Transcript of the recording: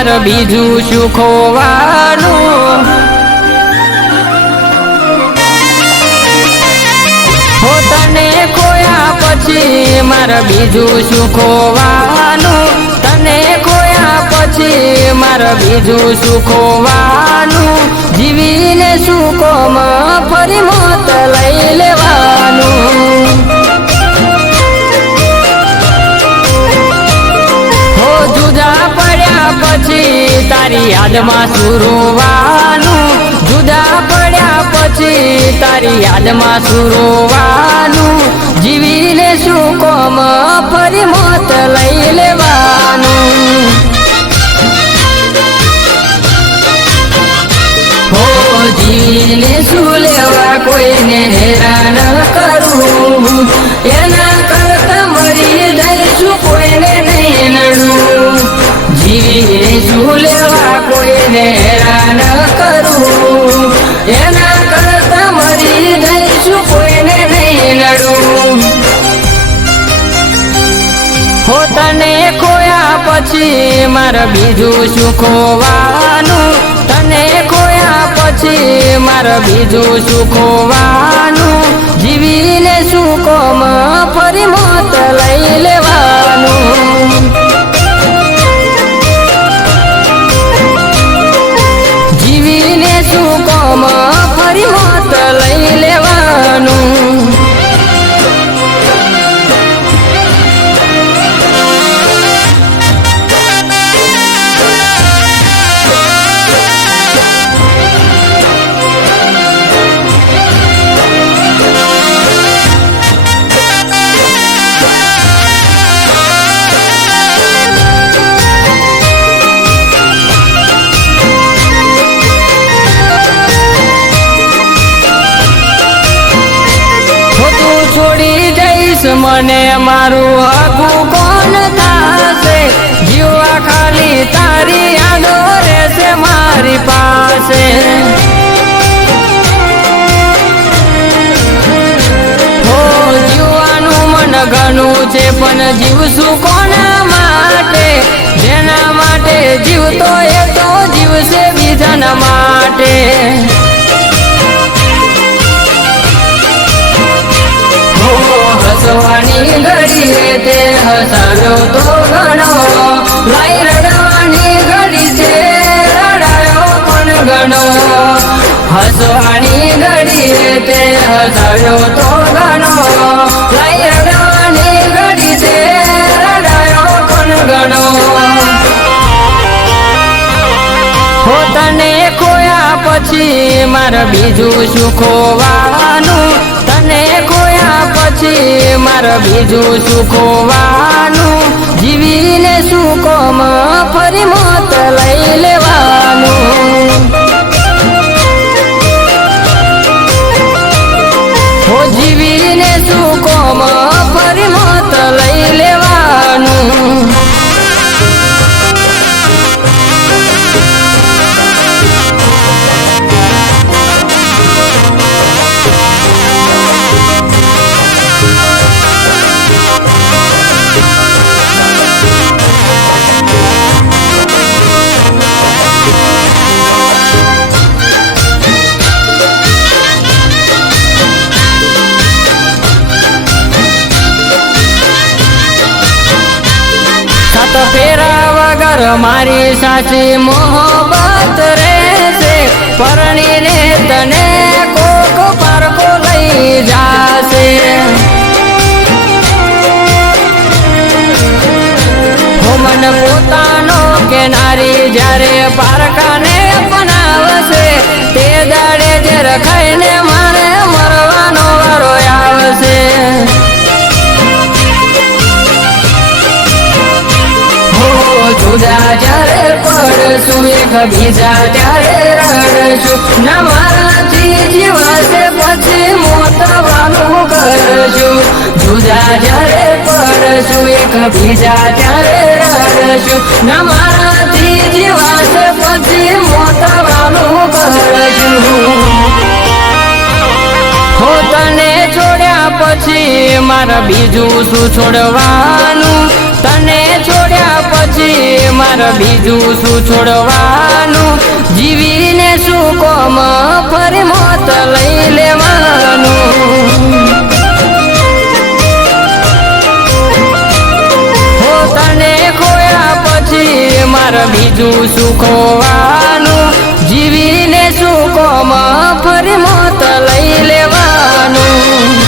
મારે બીજું શું ખોવાનું? તને ખોયા પછી માર બીજું શું ખોવાનું? તને ખોયા પછી માર બીજું શું ખોવાનું? જીવીને શું કોમ ફરી મોત લઈ લેવાનું? તારી યાદમાં સુરવાનું. જુદા પડ્યા પછી તારી યાદમાં સુરવાનું. જીવીને શું કોમ ફરી મોત લઈ લેવાનું. જીવી લે શું કોઈને હેરાન ખોયા પછી મારે બીજું શું ખોવાનું? તને ખોયા પછી મારે બીજું શું ખોવાનું? જીવીને શું કોમ ફરી મને મારું આગું કોણ થાશે જીવા ખાલી તારી યાદો રહેશે મારી પાસે. ઘણું છે, પણ જીવશું કોના માટે? જેના માટે જીવતો એ તો જીવશે બીજાના માટે. તે હસાડો તો ઘણો લાઈ રડવાની ઘડી છે, રડાયો પણ ઘણો હસવાની ઘડી તે હસાડો તો ઘણો લાઈ રડવાની ઘડી છે, રડાયો પણ ઘણો પોતાને ખોયા પછી મારે બીજું શું ખોવાનું તને પછી મારે બીજું શું જીવીને શું કોમ? ફરી મોત લઈ લેવાનું મારી સાચી મોહબત રહેશે. પરણીને તને કોક પારકો લઈ જાશે. મન પોતાનો કે નારી જ્યારે પારકાને બનાવશે તે દાડે જ રખાઈને પડશું એક બીજા ત્યારે રડશું ના મારાથી જીવાશે પછી મોતવાનું કરજો જુદા જ્યારે પડશું એક બીજા ત્યારે રડશું ના મારાથી જીવાશે પછી મોતવાનું કરજો હો તને છોડ્યા પછી મારા બીજું શું છોડવાનું તને છોડ્યા પછી મારે બીજું શું છોડવાનું? જીવીને શું કોમ? ફરી મોત લઈ લેવાનું. તને ખોયા પછી મારે બીજું શું ખોવાનું? જીવીને શું કોમ? ફરી મોત લઈ લેવાનું.